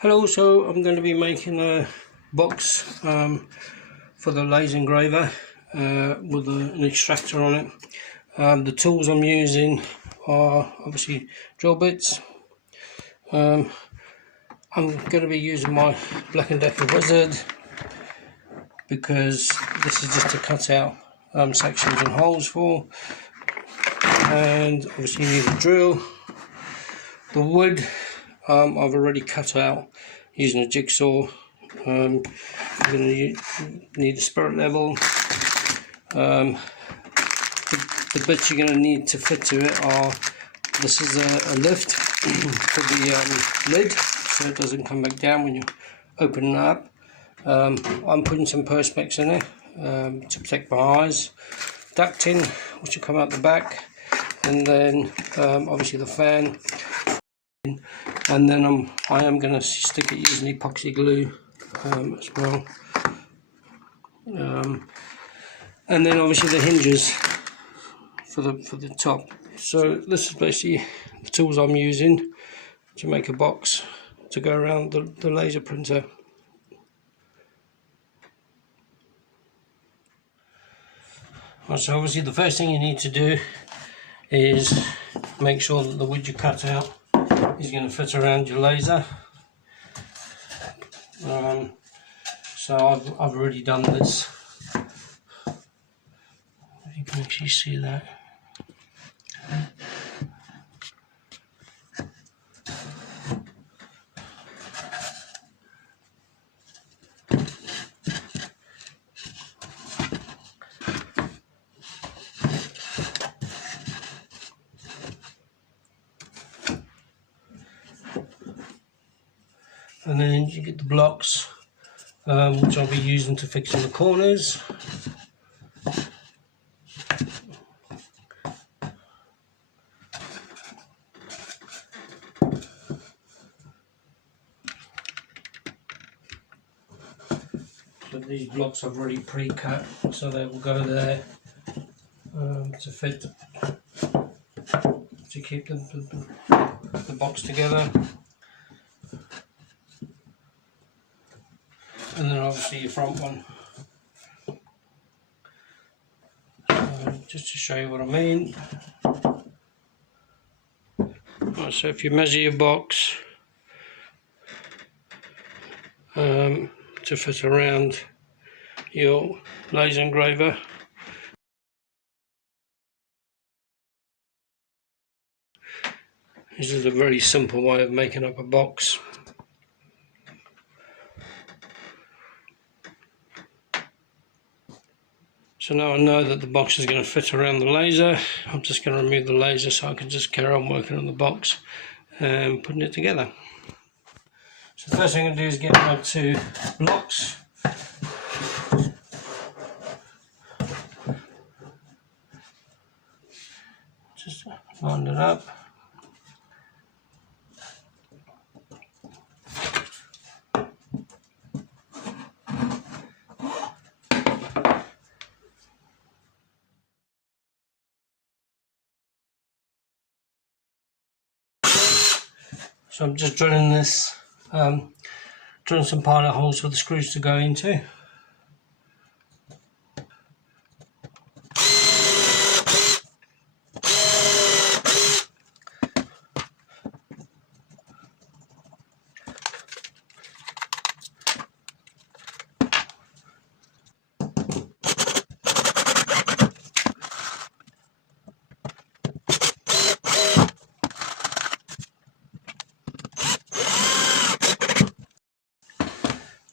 Hello, so I'm going to be making a box for the laser engraver with an extractor on it. The tools I'm using are obviously drill bits. I'm going to be using my Black & Decker Wizard because this is just to cut out sections and holes for, and obviously you need a drill. The wood I've already cut out using a jigsaw. You're going to need a spirit level. The bits you're going to need to fit to it are, this is a lift for the lid so it doesn't come back down when you open it up. I'm putting some perspex in it to protect my eyes. Ducting which will come out the back, and then obviously the fan. And then I am going to stick it using epoxy glue as well. And then obviously the hinges for the top. So this is basically the tools I'm using to make a box to go around the laser printer. So obviously the first thing you need to do is make sure that the wood you cut out is going to fit around your laser. So I've already done this. You can actually see that. And then you get the blocks, which I'll be using to fix in the corners. So these blocks I've already pre-cut, so they will go there to fit, to keep the box together. And then obviously your front one. Just to show you what I mean. Right, so if you measure your box to fit around your laser engraver, this is a very simple way of making up a box. So now I know that the box is going to fit around the laser. I'm just going to remove the laser so I can just carry on working on the box and putting it together. So the first thing I'm going to do is get my two blocks. Just line it up. So I'm just drilling this, drilling some pilot holes for the screws to go into.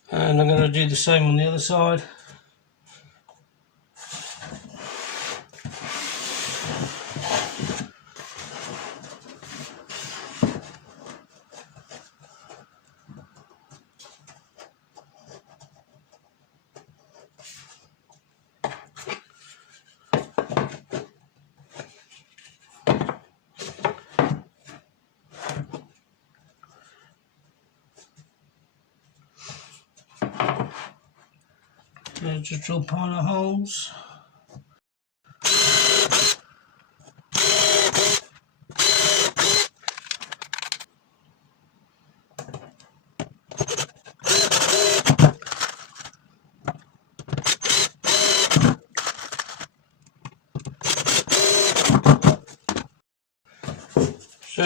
And I'm going to do the same on the other side. Just drill pilot holes.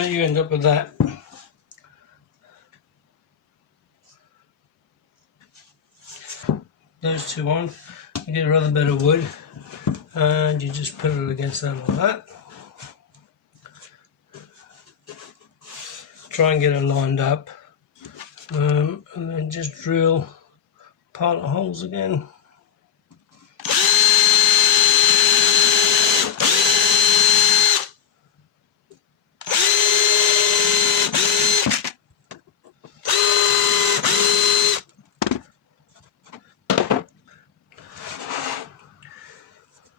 you end up with that. Those two on, you get a rather bit of wood and you just put it against that like that. Try and get it lined up, and then just drill pilot holes again.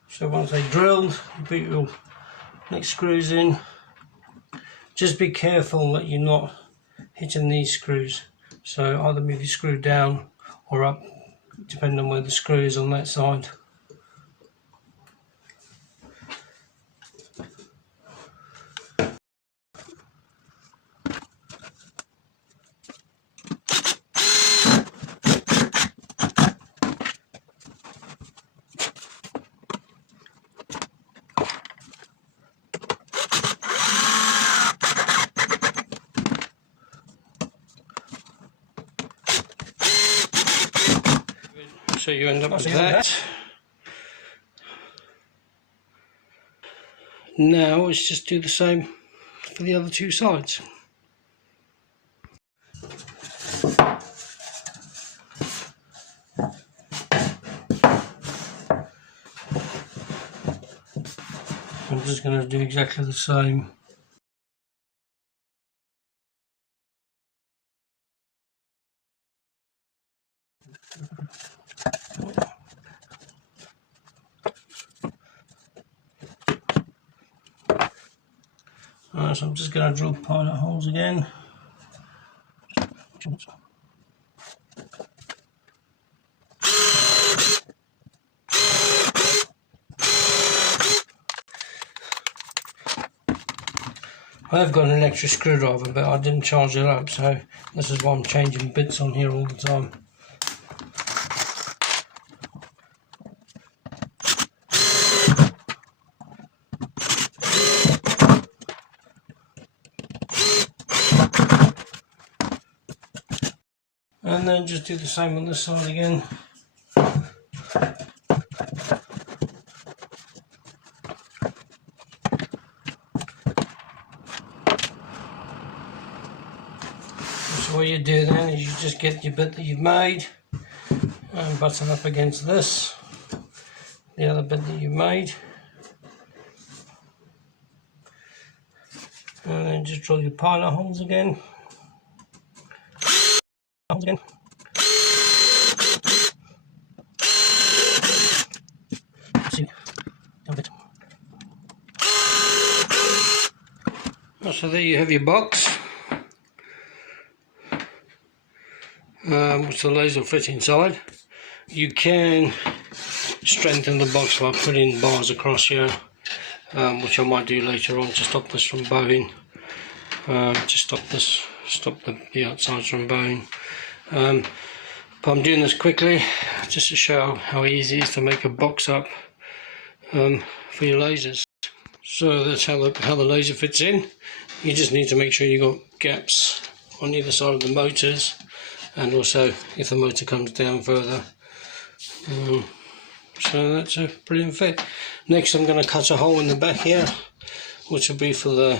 So once they're drilled, you put your next screws in. Just be careful that you're not hitting these screws. So either move your screw down or up, depending on where the screw is on that side. So you end up with that. Now let's just do the same for the other two sides. I'm just going to do exactly the same. So I'm just going to drill pilot holes again. I have got an electric screwdriver, but I didn't charge it up, so this is why I'm changing bits on here all the time. And then just do the same on this side again. So what you do then is you just get your bit that you've made and button up against this, the other bit that you've made, and then just drill your pilot holes again. So there you have your box, which the laser will fit inside. You can strengthen the box by putting bars across here, which I might do later on to stop this from bowing. Stop the outsides from bowing. But I'm doing this quickly just to show how easy it is to make a box up for your lasers. So that's how the laser fits in. You just need to make sure you've got gaps on either side of the motors, and also if the motor comes down further. So that's a brilliant fit. Next I'm going to cut a hole in the back here, which will be for the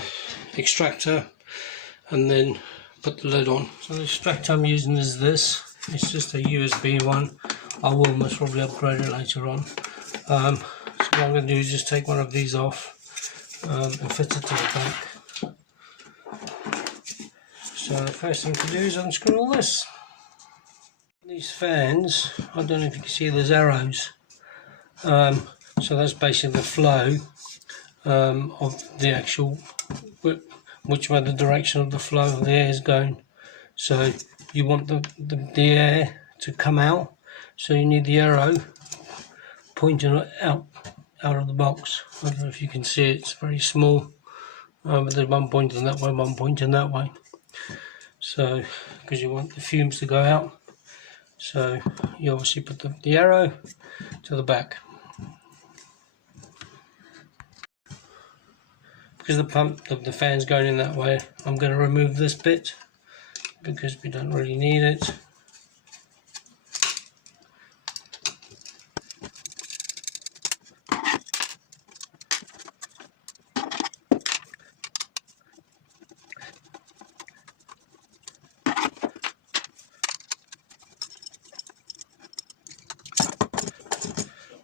extractor, and then put the lid on. So the extractor I'm using is this. It's just a USB one. I will most probably upgrade it later on. So what I'm going to do is just take one of these off and fit it to the back. So the first thing to do is unscrew all this. These fans, I don't know if you can see, there's arrows. So that's basically the flow of the actual, which way the direction of the flow of the air is going. So you want the air to come out, so you need the arrow pointing out of the box. I don't know if you can see it, it's very small, but there's one pointing that way, one pointing that way. So, because you want the fumes to go out, so you obviously put the arrow to the back. because the fan's going in that way, I'm going to remove this bit because we don't really need it.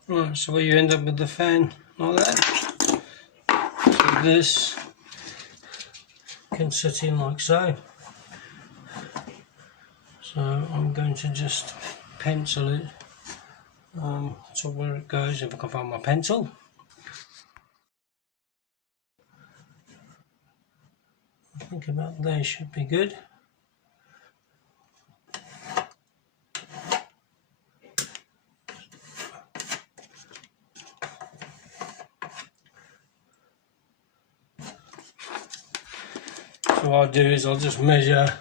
Right, so you end up with the fan like that. So this can sit in like so. So I'm going to just pencil it to where it goes, if I can find my pencil. I think about there should be good. So what I'll do is I'll just measure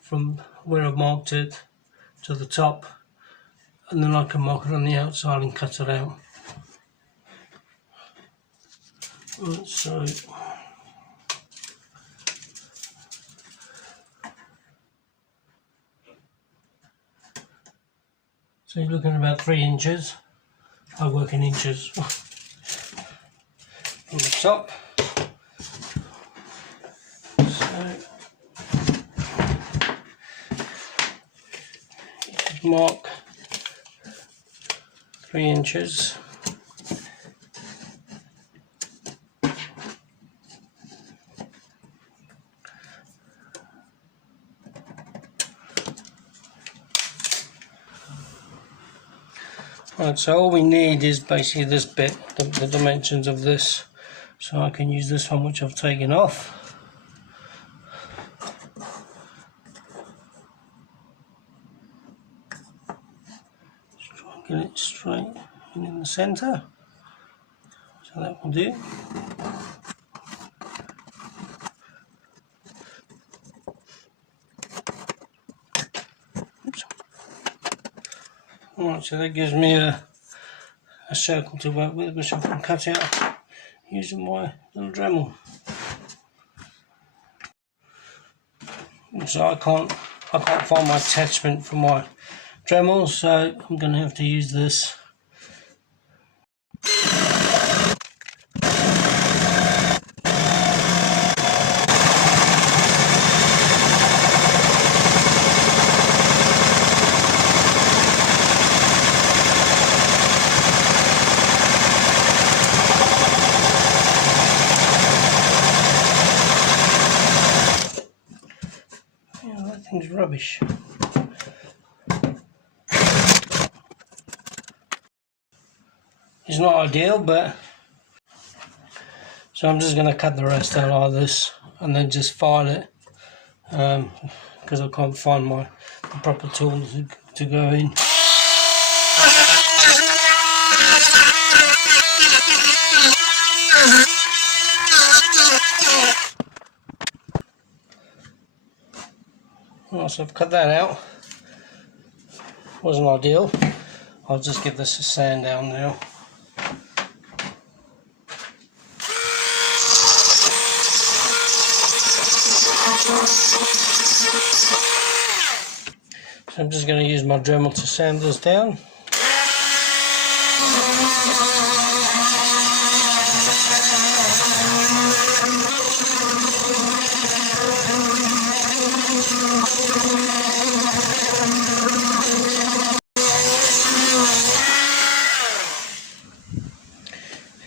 from where I've marked it to the top, and then I can mark it on the outside and cut it out. Right, so you're looking at about 3 inches. I work in inches from the top. So just mark 3 inches. Right, so all we need is basically this bit, the dimensions of this, so I can use this one which I've taken off. Just try and get it straight and in the centre, so that will do. Right, so that gives me a circle to work with, which I can cut out using my little Dremel. So I can't find my attachment for my Dremel, so I'm going to have to use this. That thing's rubbish. It's not ideal, but so I'm just going to cut the rest out like this and then just file it, because I can't find the proper tool to go in. Right, so I've cut that out. Wasn't ideal. I'll just give this a sand down now. So I'm just going to use my Dremel to sand this down.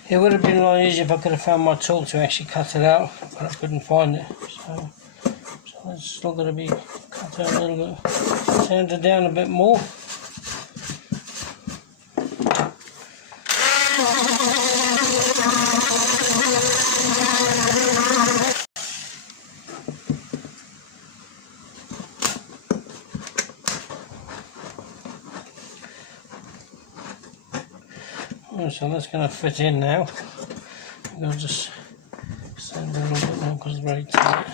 It would have been a lot easier if I could have found my tool to actually cut it out, but I couldn't find it. So it's still going to be cut out a little bit, sanded down a bit more. So that's going to fit in now. I'm going to just sand it a little bit more because it's very tight.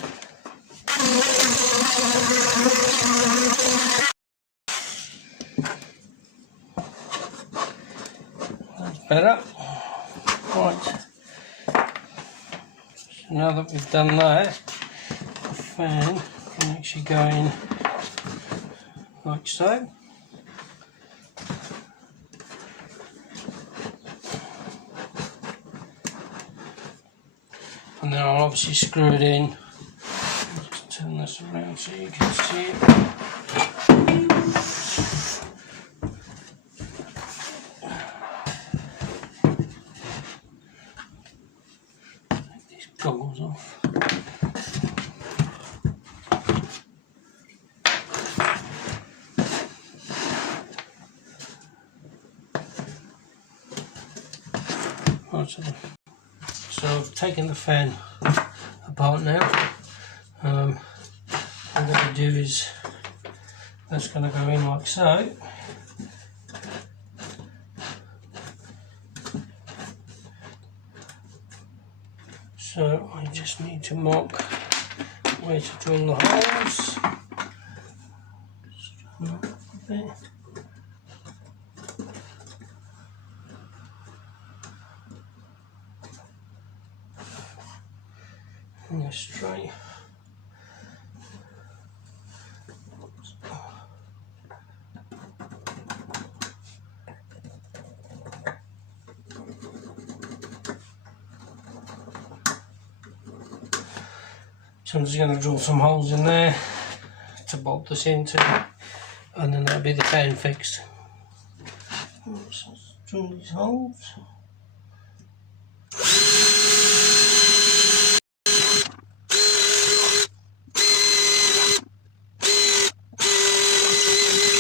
That's better. Right. So now that we've done that, the fan can actually go in like so. And then I'll obviously screw it in. I'll just turn this around so you can see it. Take these goggles off. Right, so I've taken the fan apart now. What I'm going to do is that's going to go in like so. So I just need to mark where to drill the holes. And this tray. So I'm just going to drill some holes in there to bolt this into, and then that'll be the fan fixed. So let's drill these holes.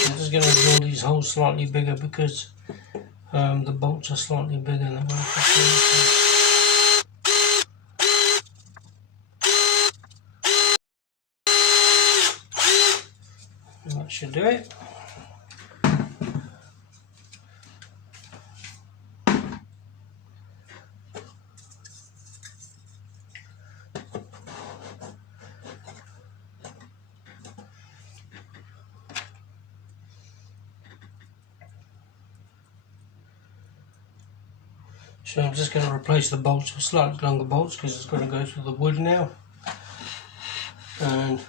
I'm just going to drill these holes slightly bigger because the bolts are slightly bigger than what I that should do it. So I'm just going to replace the bolts with slightly longer bolts because it's going to go through the wood now. And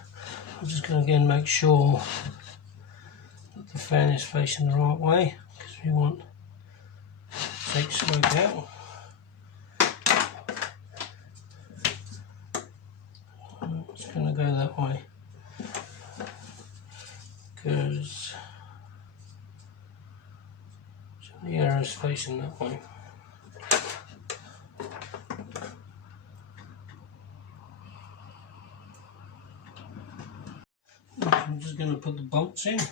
I'm just going to again make sure that the fan is facing the right way because we want to take smoke out. It's going to go that way because the arrow is facing that way. I'm just going to put the bolts in. Just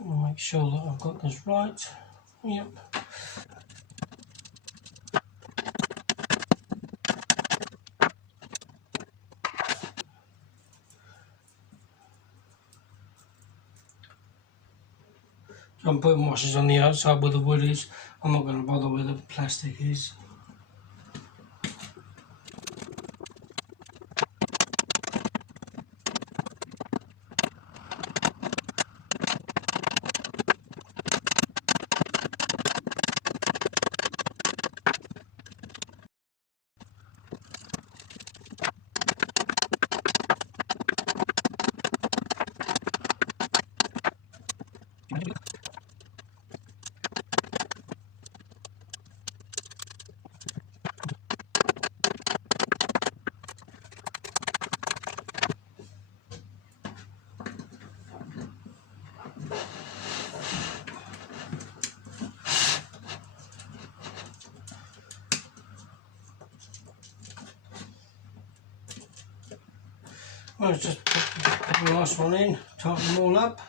want to make sure that I've got this right. Yep. So I'm putting washers on the outside where the wood is. I'm not going to bother where the plastic is. Let's just put the last one in, tighten them all up.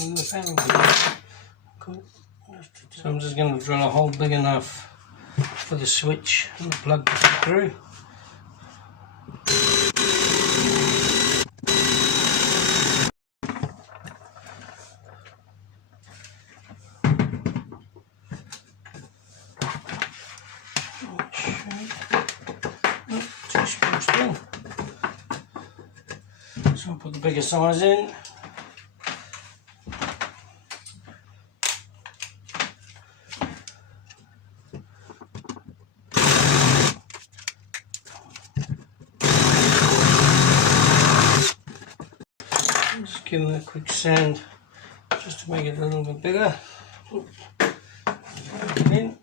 And the fan will go. So I'm just going to drill a hole big enough for the switch and the plug to fit through. So I'll put the bigger size in. Just give it a quick sand just to make it a little bit bigger. In.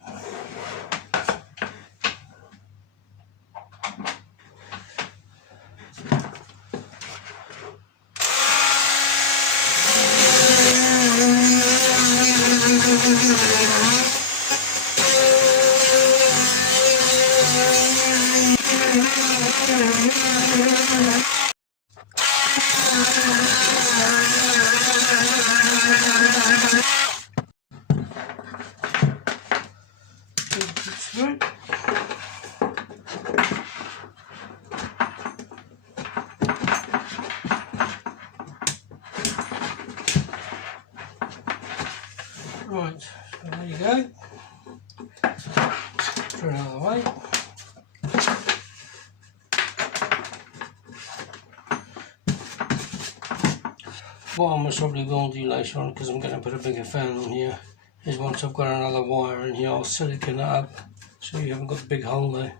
Right, so there you go. Throw it out of the way. What I most probably will do later on, because I'm going to put a bigger fan on here, is once I've got another wire in here, I'll silicone it up so you haven't got a big hole there.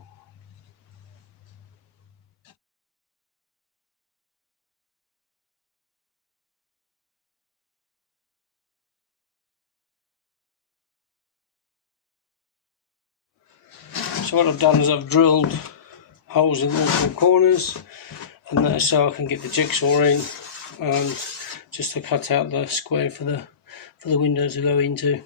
So what I've done is I've drilled holes in all four corners, and that's so I can get the jigsaw in, just to cut out the square for the window to go into.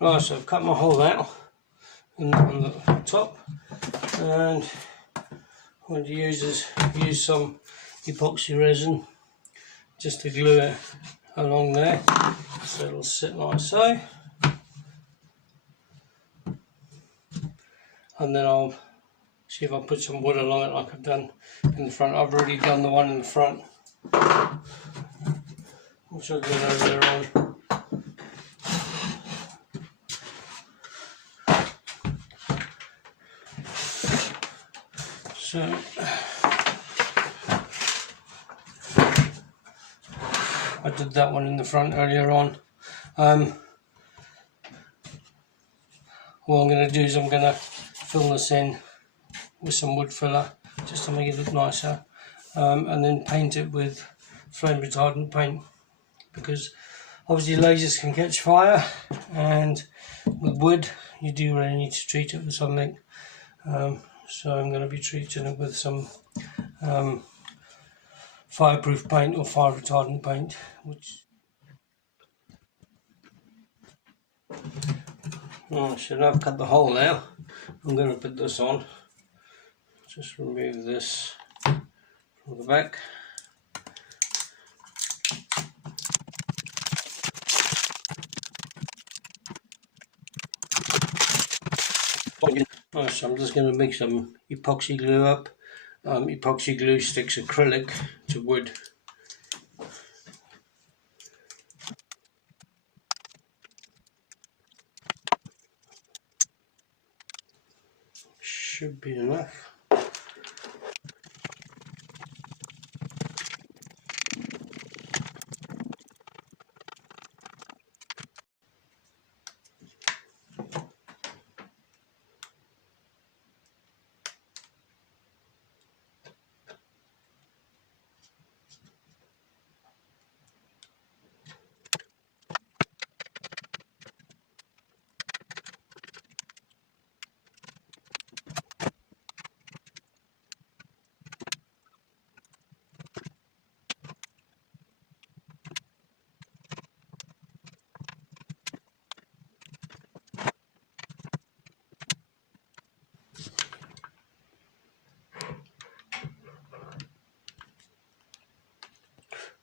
Right, so I've cut my hole out on the top, and what I'm going to use is some epoxy resin just to glue it along there, so it'll sit like so. And then I'll see if I put some wood along it like I've done in the front. I've already done the one in the front, which I'll do earlier on. So I did that one in the front earlier on. What I'm going to do is I'm going to fill this in with some wood filler just to make it look nicer, and then paint it with flame retardant paint, because obviously lasers can catch fire, and with wood you do really need to treat it with something. So I'm going to be treating it with some fireproof paint or fire retardant paint, which so now I've cut the hole now. I'm going to put this on. Just remove this from the back. Right, so I'm just going to mix some epoxy glue up. Epoxy glue sticks acrylic to wood. Should be enough.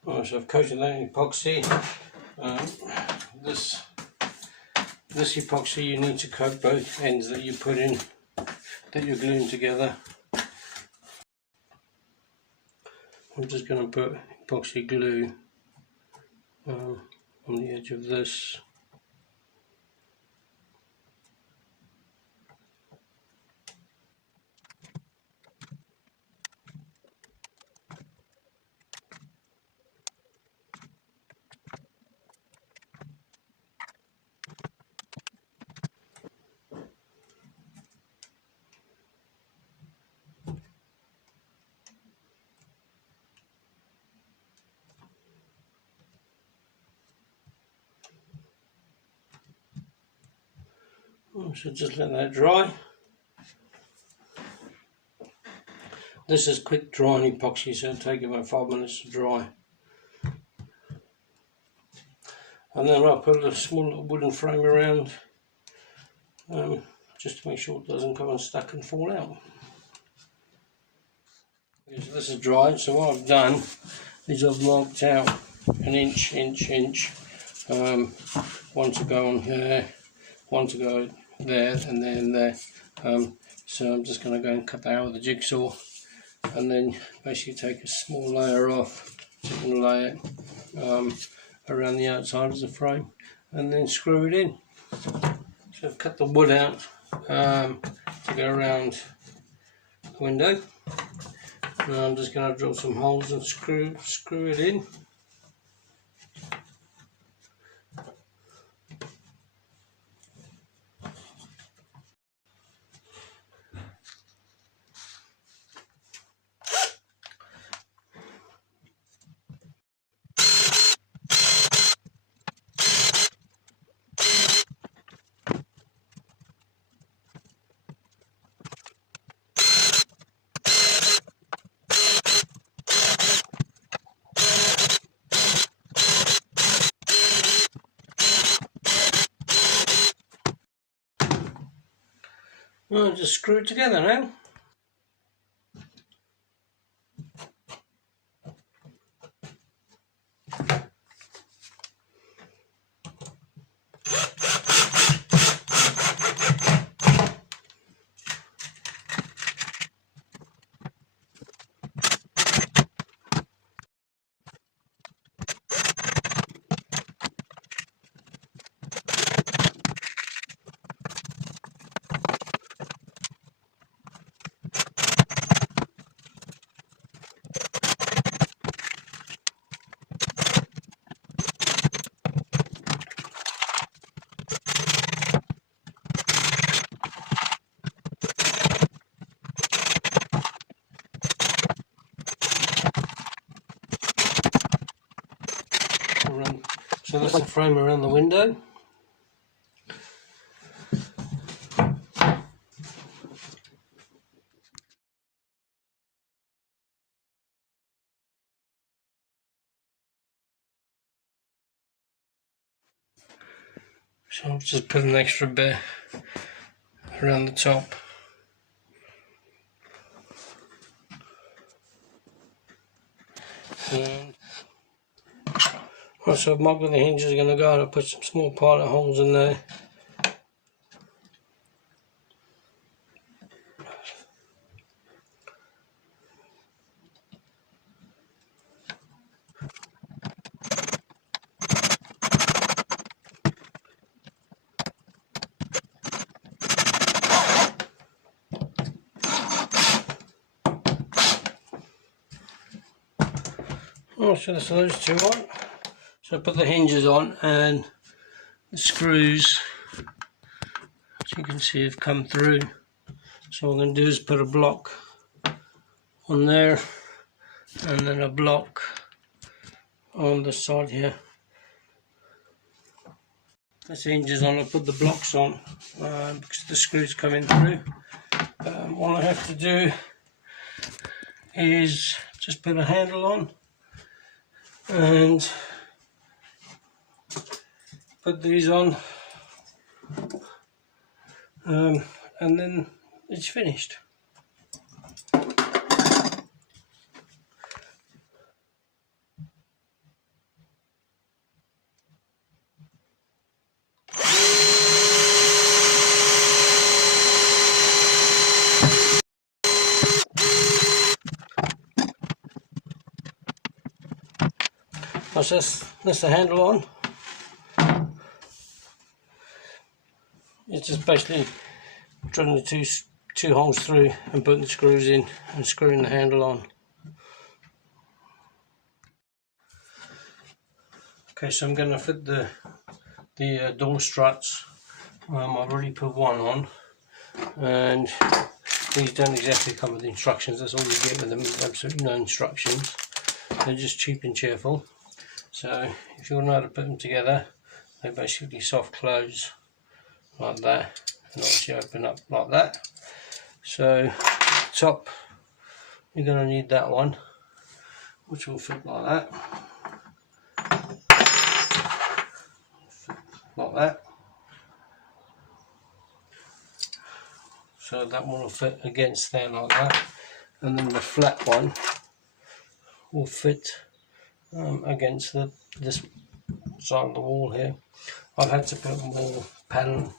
Right, so I've coated that in epoxy. This epoxy, you need to coat both ends that you put in, that you're gluing together. I'm just going to put epoxy glue on the edge of this. So just let that dry. This is quick drying epoxy, so it'll take about 5 minutes to dry. And then I'll put a small little wooden frame around, just to make sure it doesn't come unstuck and fall out. Okay, so this is dried, so what I've done is I've marked out an inch, one to go on here, one to go there, and then there. So I'm just going to go and cut that out with a jigsaw, and then basically take a small layer off, so you can lay it around the outside of the frame, and then screw it in. So I've cut the wood out to go around the window. And I'm just going to drill some holes and screw it in. Well, just screw it together now. So that's the frame around the window. So I've just put an extra bit around the top. Right, so I've marked where the hinges are going to go, and I'll put some small pilot holes in there. Oh, so that's those two on. So I put the hinges on, and the screws, as you can see, have come through. So what I'm going to do is put a block on there, and then a block on the side here. This hinges on, I put the blocks on because the screws coming through. All I have to do is just put a handle on and put these on, and then it's finished. That's the handle on. It's just basically drilling the two holes through and putting the screws in and screwing the handle on. Okay, so I'm going to fit the door struts. I've already put one on, and these don't exactly come with instructions. That's all you get with them, absolutely no instructions. They're just cheap and cheerful. So if you know how to put them together, they basically soft close like that, and obviously open up like that. So top, you're going to need that one, which will fit like that, like that. So that one will fit against there like that, and then the flat one will fit against this side of the wall here. I've had to put more panel,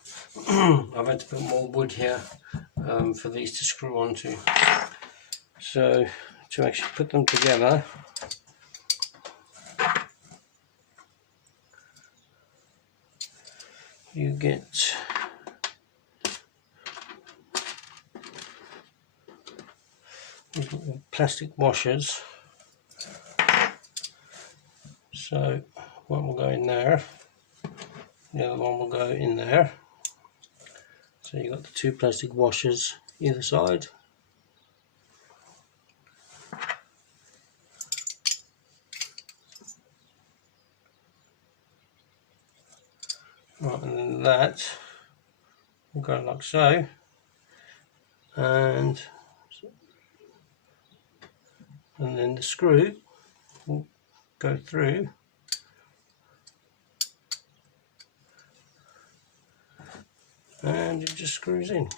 I've had to put more wood here for these to screw onto. So to actually put them together, you get these little plastic washers. So one will go in there, the other one will go in there. So you've got the two plastic washers either side. Right, and then that will go like so, and then the screw will go through and it just screws in.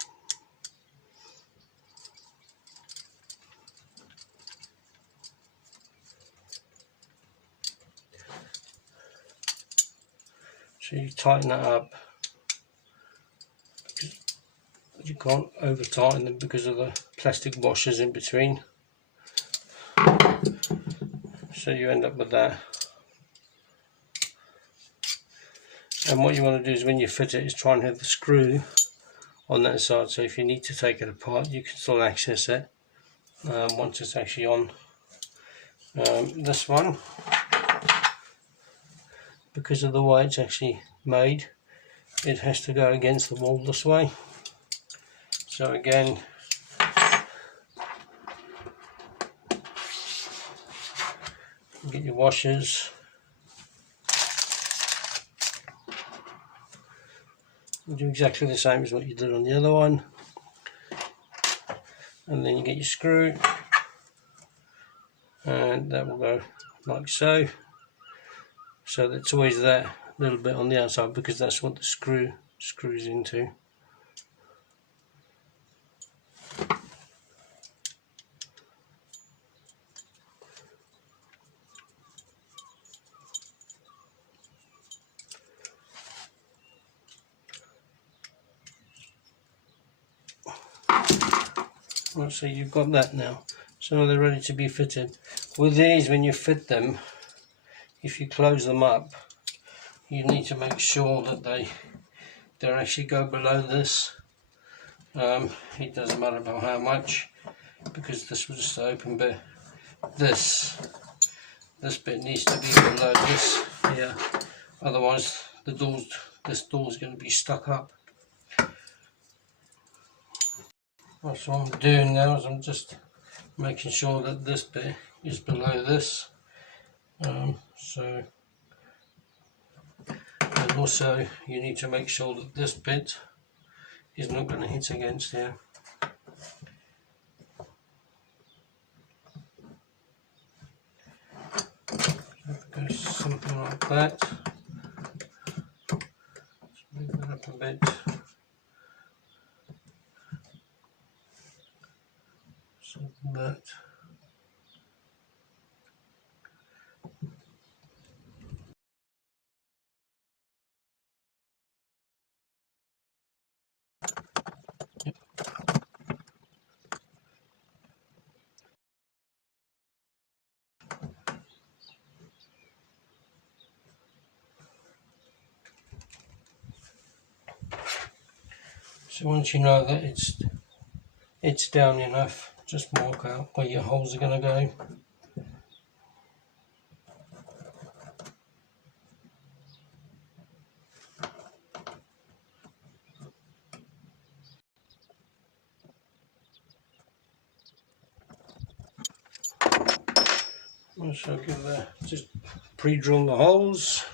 So you tighten that up. You can't over tighten them because of the plastic washers in between. So you end up with that. And what you want to do is when you fit it is try and have the screw on that side, so if you need to take it apart you can still access it once it's actually on. This one, because of the way it's actually made, it has to go against the wall this way. So again, get your washers, do exactly the same as what you did on the other one, and then you get your screw, and that will go like so. So it's always that little bit on the outside because that's what the screw screws into. Right, so you've got that now. So they're ready to be fitted. With these, when you fit them, if you close them up, you need to make sure that they actually go below this. It doesn't matter about how much, because this was just the open bit. This bit needs to be below this here, otherwise this door's going to be stuck up. That's what I'm doing now, is I'm just making sure that this bit is below this. So, and also you need to make sure that this bit is not going to hit against here. So if it goes something like that, just move that up a bit. Something like that. So once you know that it's down enough, just mark out where your holes are going to go. So give just pre-drill the holes.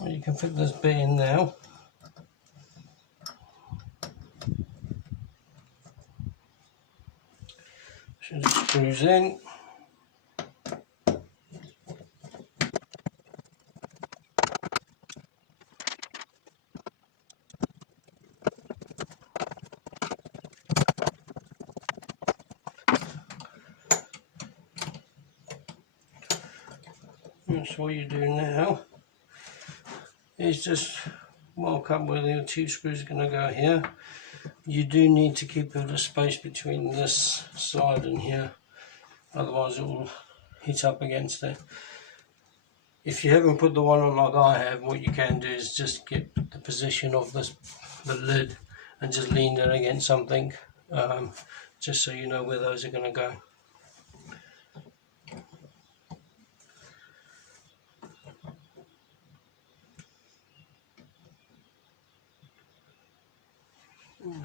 Well, you can fit this bit in now. So it screws in. So what you do now is just mark up where the two screws are going to go here. You do need to keep a bit of space between this side and here, otherwise it will hit up against it. If you haven't put the one on like I have, what you can do is just get the position of the lid and just lean it against something, just so you know where those are going to go.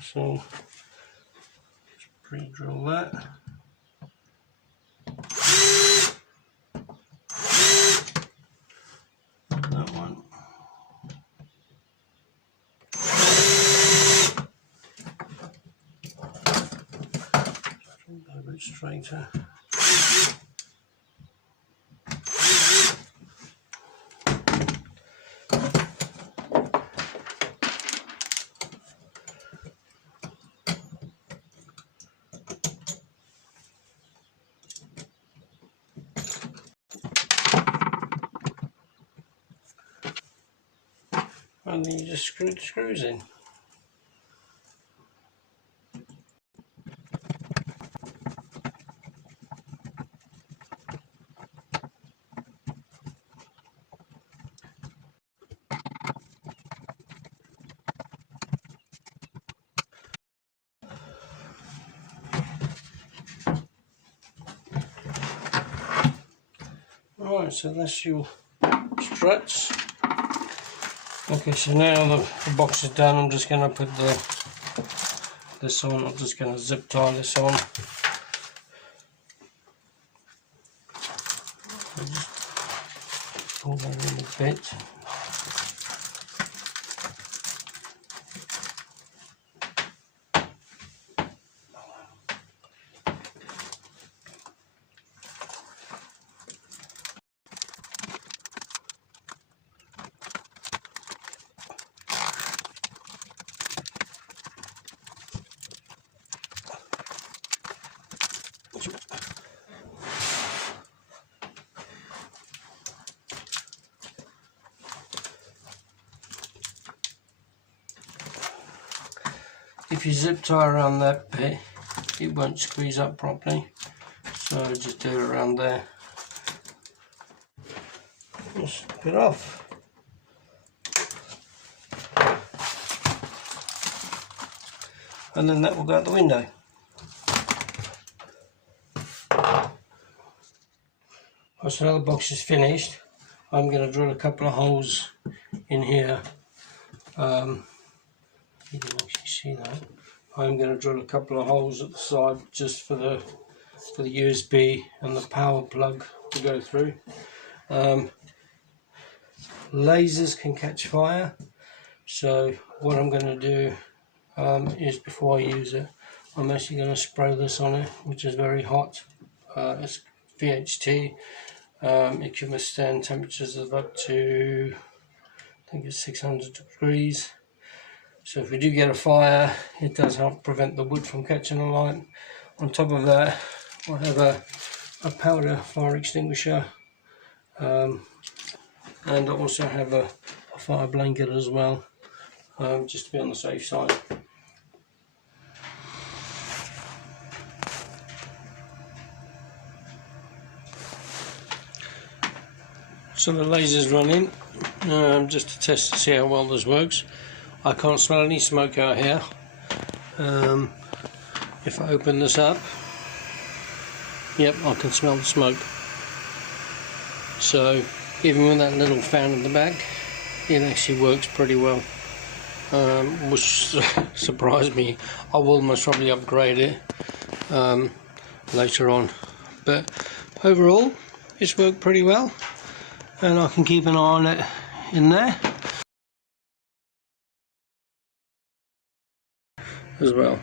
So just pre-drill that. That one. A bit straighter. And then you just screw the screws in. Right, so that's your struts. Okay, so now the box is done. I'm just going to put this on. I'm just going to zip tie this on. So just pull that in a bit. If you zip tie around that bit, it won't squeeze up properly, so just do it around there. Just snip it off. And then that will go out the window. So now the box is finished, I'm going to drill a couple of holes in here. You can actually see that. I'm going to drill a couple of holes at the side just for the USB and the power plug to go through. Lasers can catch fire, so what I'm going to do is, before I use it, I'm actually going to spray this on it, which is very hot. It's VHT. It can withstand temperatures of up to, I think it's 600 degrees. So if we do get a fire, it does help prevent the wood from catching alight. On top of that, we'll have a powder fire extinguisher, and I also have a fire blanket as well. just to be on the safe side. So the laser's running just to test to see how well this works. I can't smell any smoke out here. If I open this up, yep, I can smell the smoke. So even with that little fan in the back, it actually works pretty well, which surprised me. I will most probably upgrade it later on, but overall it's worked pretty well, and I can keep an eye on it in there as well.